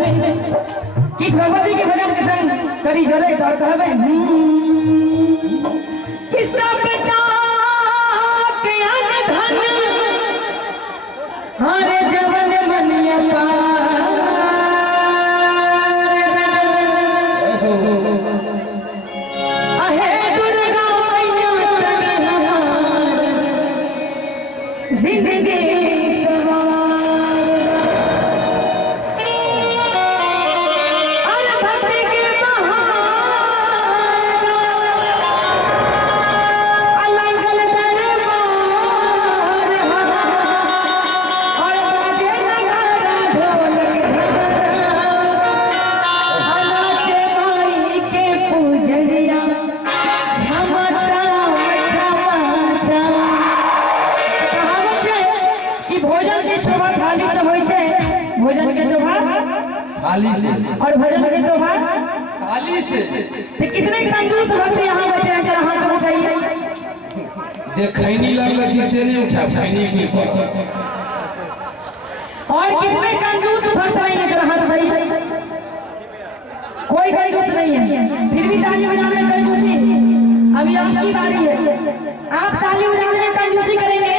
किस भगवती के भजन के संग करी जरे और कहबे किस बेटा के धन हरे जवन मनिया अहे दुर्गा मैया जिंदगी भोजन के शोभा थाली से और भजन के शोभा थाली से। तो कितने कंजूस भक्त यहाँ बैठे हैं, जरा हाथ उठाइए। जे खैनी लगल जिसे नहीं उठा खैनी की और कितने कंजूस भक्त नहीं है, जरा हाथ उठाइए। कोई कंजूस नहीं है, फिर भी ताली बजाने में कंजूसी। अभी आपकी बारी है, आप ताली बजाने में कंजूसी करेंगे,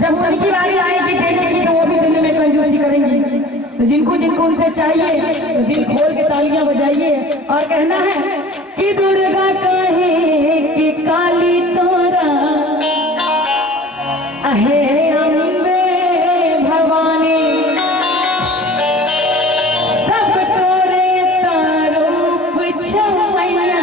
जब उनकी बारी आएगी देने की तो वो भी देने में कंजूसी करेंगे। तो जिनको जिनको उनसे चाहिए तो दिल खोल के तालियां बजाइए और कहना है कि दुर्गा कहे कि काली तोरा अहे अम्बे भवानी सब तोरे तारूप छमैया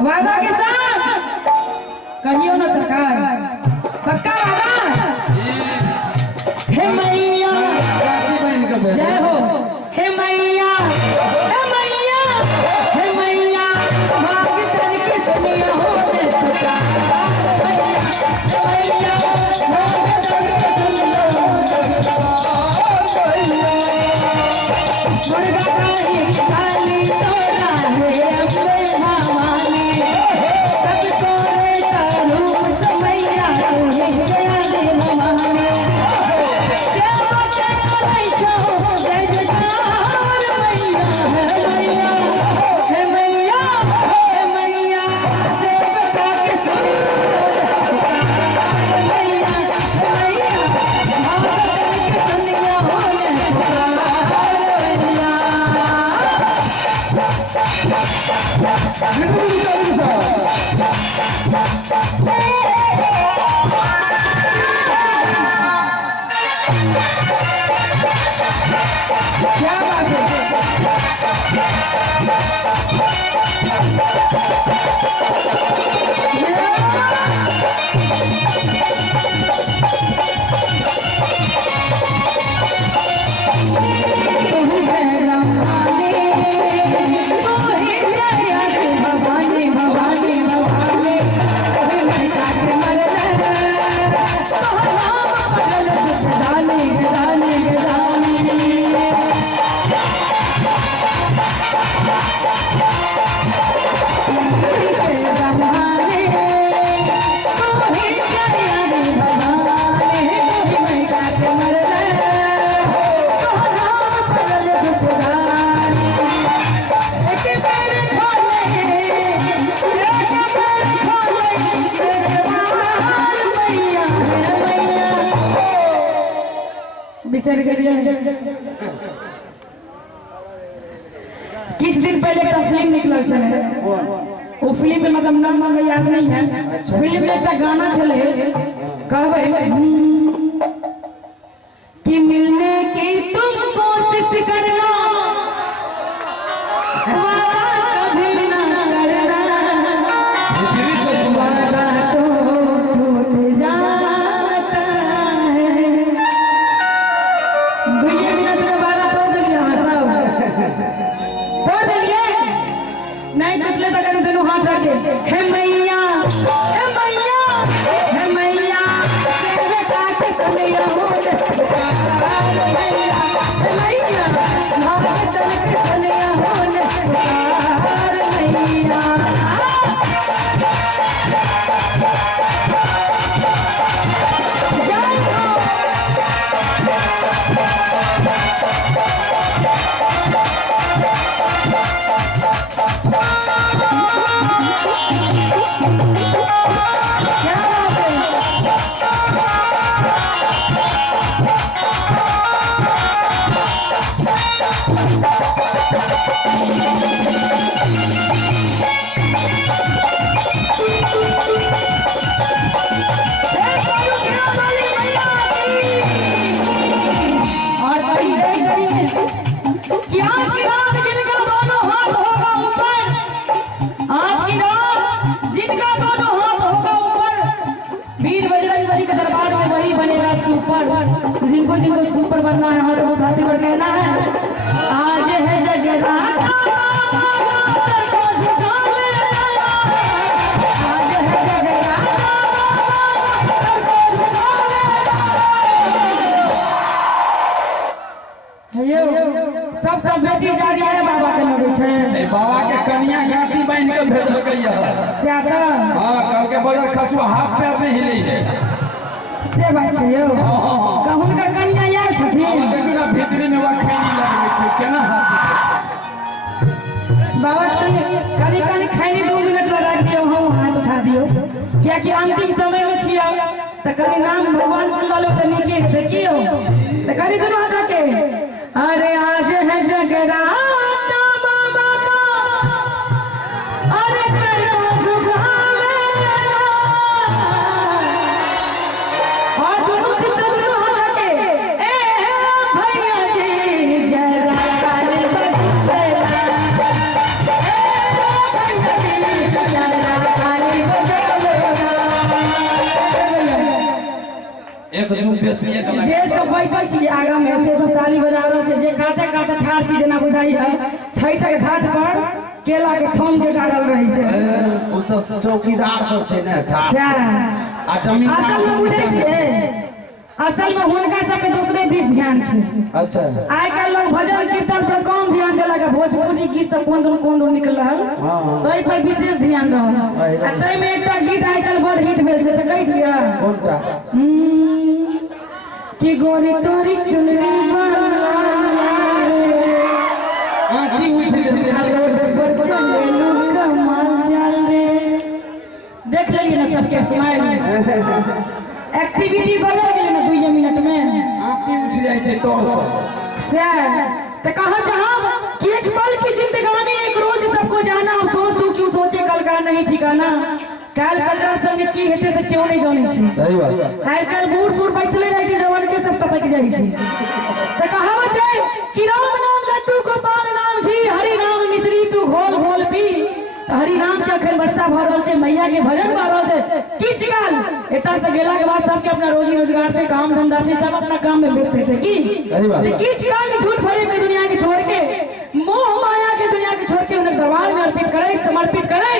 वादा के साथ कहियो ना सरकार, पक्का वादा। हे मैया जय हो, हे मैया हे मैया हे मैया भाग चल के सुनिया हो रे सका मैया भाग चल के सुनिया हो मुर्गा काली काली तोरा है अम्बे भवानी सब तोरे तारूप छमैया तू ही जया दे भवानी क्या चढ़ाई छो जय जयकार मैया हे मैया हे मैया हे मैया सेवका के सुनिया मैया हे मैया भाग के सुनिया हो रे क्या बात है। भवानी भवानी भवानी किस दिन पहले का फिल्म निकल चले, वो फिल्म में मतलब नाम हमें याद नहीं है। फिल्म में एक गाना चले कहवे कि मिलने की तुम कोशिश करना कभी ना करना, वादा तो टूट जाता है। 2 मिनट में वादा तोड़ दिया सब तोड़ दिए। नहीं टूटले तो कर दोनों हाथ रखे हे मैया हे मैया हे मैया तेरे काट सनैया हो मैया हे मैया भाग चल के सनैया हो मैया जिनको जिनको सुपर बनना है हमारे उठाते हुए कहना है आज है जगराता आज है जगराता सब बेसी जारी है बाबा के लगे छे बाबा के कन्या गाती बांध के भेजलकै है स्यादा हां कल के बगल खसुआ हाथ पैर नहीं हिलै है से बात छै यो कहून का कन्या आयल छथिन देखो ना भीतरी में वा खैनी लागै छै केना हाथ बाबा कनी कनी खैनी 2 मिनट लगा दियो हम हाथ उठा दियो क्या कि अंतिम समय में छिया त कनी नाम भगवान के ल लो त नीके देखियो त कनी दोनों हाथ रखे अरे आज है जगराता बाबा का अरे करता जुझावे एक जो बेसी एक जे सब बैसल छी आगा में से सब ताली बजा रहल छै जे काटे काटे ठाड़ छी जेना बुझाई है छैठक घाट पर केला के थम के गाड़ल रही छै ओ सब चौकीदार सब छै ने घाट आ जमींदार असल में बुझै छियै असल में हुनका सब पे दूसरे दिस ध्यान छै अच्छा आइ काल्हि लोग भजन कीर्तन पर कम ध्यान देलक भोजपुरी गीत सब कोन कोन निकल रहल ताहि पर विशेष ध्यान रहल आ ताहि में एकटा गीत आइ काल्हि बड़ हिट भेल छै त कहि दिया कोनटा कि गोरी तोरी चुनरी वाला आंखी उठ चले कमाल चल रे देख लेलिए ना सबके स्माइल एक्टिविटी बदल गेलै ना 2 मिनट में आंखी उठ जाय छै तोर से त कहा चाहब कि एक पल की जिंदगानी एक रोज सबको जाना अफसोस तू क्यों सोचे कल का नहीं ठिकाना काल कलरा संग की हेते से क्यों नहीं जानै छी सही बात आइ काल बूढ़ सूढ़ बैठले रहै छै जवान के सब टपक जाइ छै त कहावत छै कि राम नाम लड्डू गोपाल नाम घी हरि नाम मिश्री तू घोल घोल पी हरि नाम के अखन वर्षा भ रहल छै मैया के भजन भ रहल छै किछ काल एता से गेला के बाद सबके अपना रोजी रोजगार छै काम धंधा छै सब अपना काम में व्यस्त है की किछ काल झूठ फरे के दुनिया के छोड़ के मोह माया के दुनिया के छोड़ के उन्हें दरबार में अर्पित करे समर्पित करे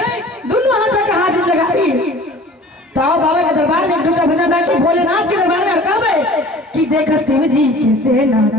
दोनों हाथ पे हाजिर लगाई ताओ बाबा के दरबार में एक दूटा भजन बाकी भोलेनाथ के दरबार में कहबे कि देख शिव जी कैसे नाच